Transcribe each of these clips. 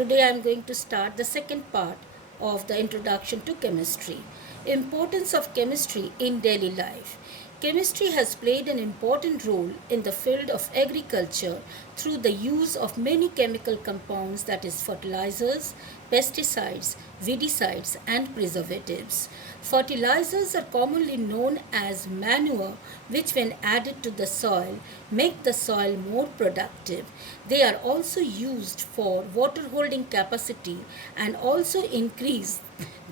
Today I am going to start the second part of the introduction to chemistry. Importance of chemistry in daily life. Chemistry has played an important role in the field of agriculture through the use of many chemical compounds, that is fertilizers, pesticides, weedicides and preservatives. Fertilizers are commonly known as manure, which when added to the soil make the soil more productive. They are also used for water holding capacity and also increase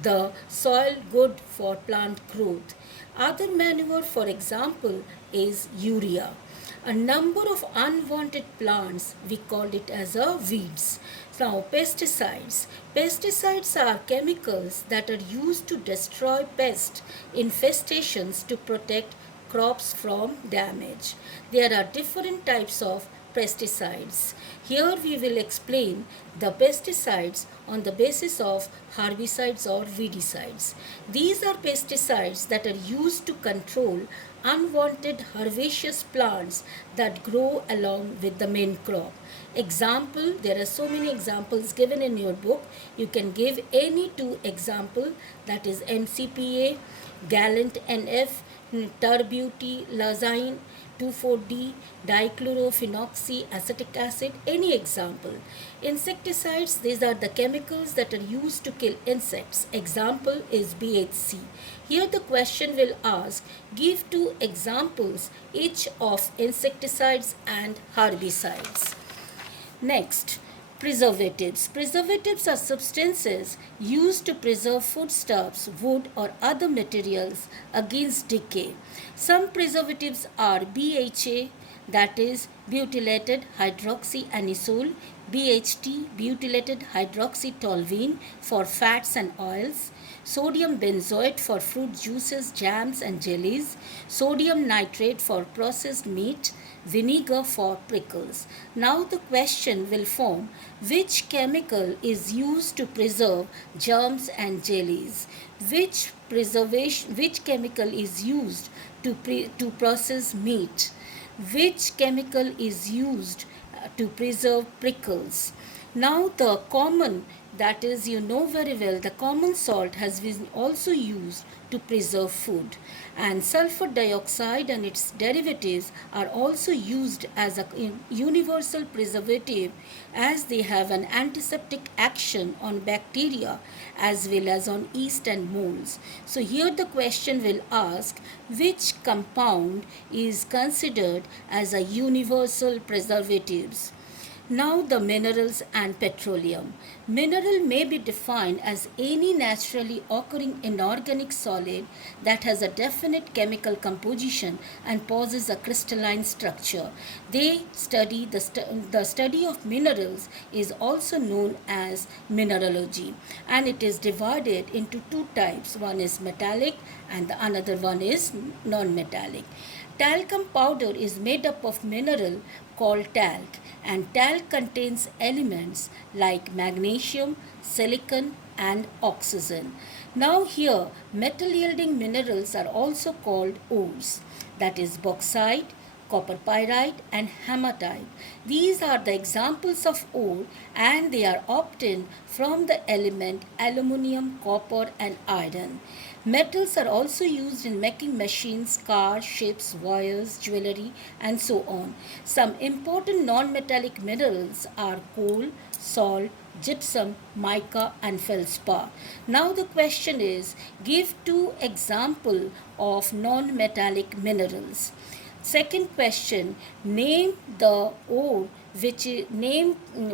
the soil good for plant growth. Other manure, for example, is urea. A number of unwanted plants, we call it as a weeds. Now, pesticides. Pesticides are chemicals that are used to destroy pest infestations to protect crops from damage. There are different types of pesticides. Here we will explain the pesticides on the basis of herbicides or weedicides. These are pesticides that are used to control unwanted herbaceous plants that grow along with the main crop. Example, there are so many examples given in your book. You can give any two example, that is MCPA, Gallant NF, terbutylazine, 2,4-D, dichlorophenoxyacetic acid, any example. Insecticides, these are the chemicals that are used to kill insects. Example is BHC. Here the question will ask, give two examples each of insecticides and herbicides. Next, preservatives. Preservatives are substances used to preserve foodstuffs, wood or other materials against decay. Some preservatives are BHA, that is butylated hydroxyanisole, BHT, butylated hydroxytoluene for fats and oils, sodium benzoate for fruit juices, jams and jellies, sodium nitrate for processed meat, vinegar for pickles. Now the question will form, which chemical is used to preserve germs and jellies? Which chemical is used to process meat? Which chemical is used to preserve prickles? Now the common, that is, you know very well, the common salt has been also used to preserve food, and sulfur dioxide and its derivatives are also used as a universal preservative, as they have an antiseptic action on bacteria as well as on yeast and molds. So here the question will ask, which compound is considered as a universal preservatives? Now the minerals and petroleum. Mineral may be defined as any naturally occurring inorganic solid that has a definite chemical composition and possesses a crystalline structure. The study of minerals is also known as mineralogy, and it is divided into two types. One is metallic and the another one is non-metallic. Talcum powder is made up of mineral called talc, and talc contains elements like magnesium, silicon and oxygen. Now here metal yielding minerals are also called ores, that is bauxite, copper pyrite and hematite. These are the examples of ore, and they are obtained from the element aluminium, copper and iron. Metals are also used in making machines, cars, ships, wires, jewelry and so on. Some important non-metallic minerals are coal, salt, gypsum, mica and feldspar. Now the question is, give two examples of non-metallic minerals. Second question, name the ore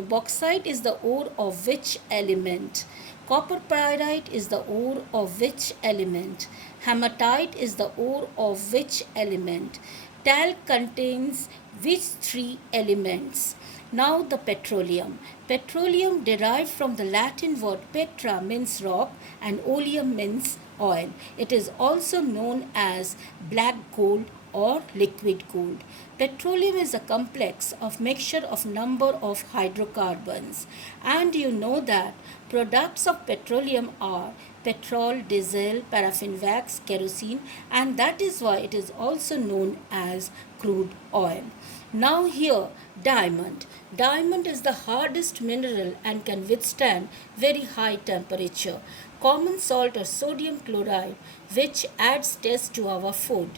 bauxite is the ore of which element? Copper pyrite is the ore of which element? Hematite is the ore of which element? Talc contains which three elements? Now the petroleum. Petroleum derived from the Latin word petra means rock and oleum means oil. It is also known as black gold or liquid gold. Petroleum is a complex of mixture of number of hydrocarbons, and you know that products of petroleum are petrol, diesel, paraffin wax, kerosene, and that is why it is also known as crude oil. Now here Diamond. Diamond is the hardest mineral and can withstand very high temperature. Common salt or sodium chloride, which adds taste to our food,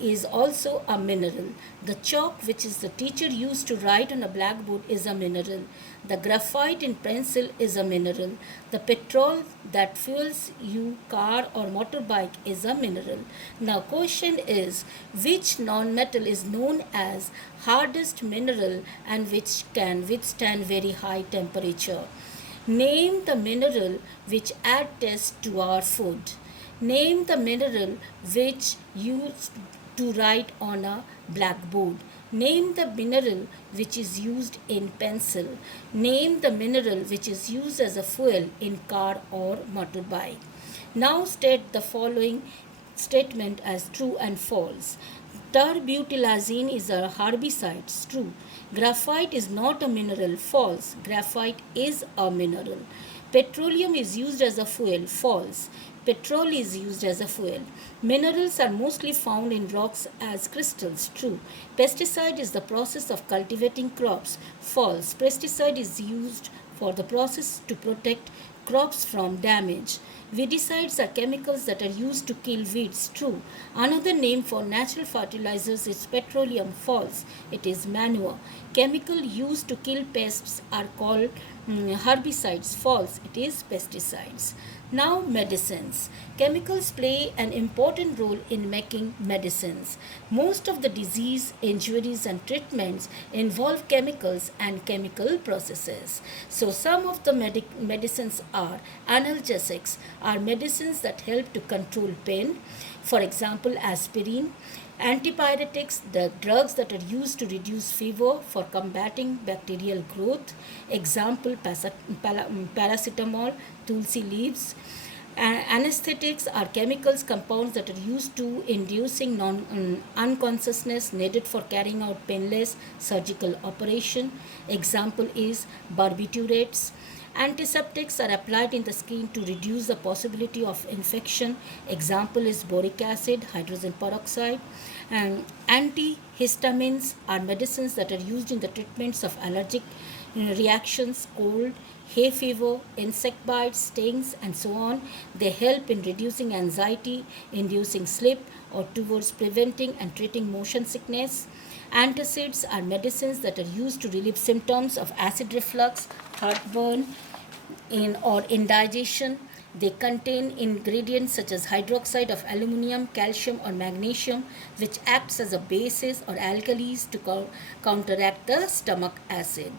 is also a mineral. The chalk, which is the teacher used to write on a blackboard, is a mineral. The graphite in pencil is a mineral. The petrol that fuels your car or motorbike is a mineral. Now question is, which non-metal is known as hardest mineral and which can withstand very high temperature? Name the mineral which add taste to our food. Name the mineral which used to write on a blackboard. Name the mineral which is used in pencil. Name the mineral which is used as a fuel in car or motorbike. Now state the following statement as true and false. Terbutylazine is a herbicide. True. Graphite is not a mineral. False. Graphite is a mineral. Petroleum is used as a fuel. False. Petrol is used as a fuel. Minerals are mostly found in rocks as crystals. True. Pesticide is the process of cultivating crops. False. Pesticide is used for the process to protect crops from damage. Weedicides are chemicals that are used to kill weeds. True. Another name for natural fertilizers is petroleum. False. It is manure. Chemical used to kill pests are called herbicides. False. It is pesticides. Now, medicines. Chemicals play an important role in making medicines. Most of the disease, injuries, and treatments involve chemicals and chemical processes. So, some of the medicines are analgesics, are medicines that help to control pain. For example, aspirin. Antipyretics, the drugs that are used to reduce fever for combating bacterial growth. Example, paracetamol, tulsi leaves. Anesthetics are chemicals, compounds that are used to inducing unconsciousness needed for carrying out painless surgical operation. Example is barbiturates. Antiseptics are applied in the skin to reduce the possibility of infection. Example is boric acid, hydrogen peroxide. And antihistamines are medicines that are used in the treatments of allergic reactions, cold, hay fever, insect bites, stings, and so on. They help in reducing anxiety, inducing sleep, or towards preventing and treating motion sickness. Antacids are medicines that are used to relieve symptoms of acid reflux, heartburn, or indigestion. They contain ingredients such as hydroxide of aluminum, calcium, or magnesium, which acts as a basis or alkalis to counteract the stomach acid.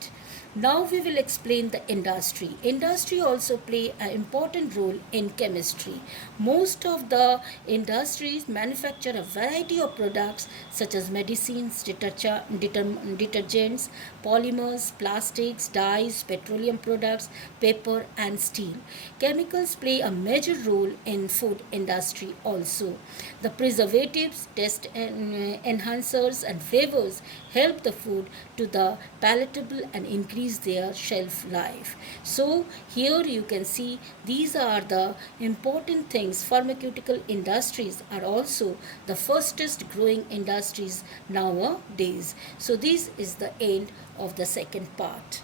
Now we will explain the industry. Industry also play an important role in chemistry. Most of the industries manufacture a variety of products such as medicines, detergents, polymers, plastics, dyes, petroleum products, paper, and steel. Chemicals play a major role in food industry also. The preservatives, taste enhancers, and flavors help the food to the palatable and increase their shelf life. So here you can see these are the important things. Pharmaceutical industries are also the fastest growing industries nowadays. So this is the end of the second part.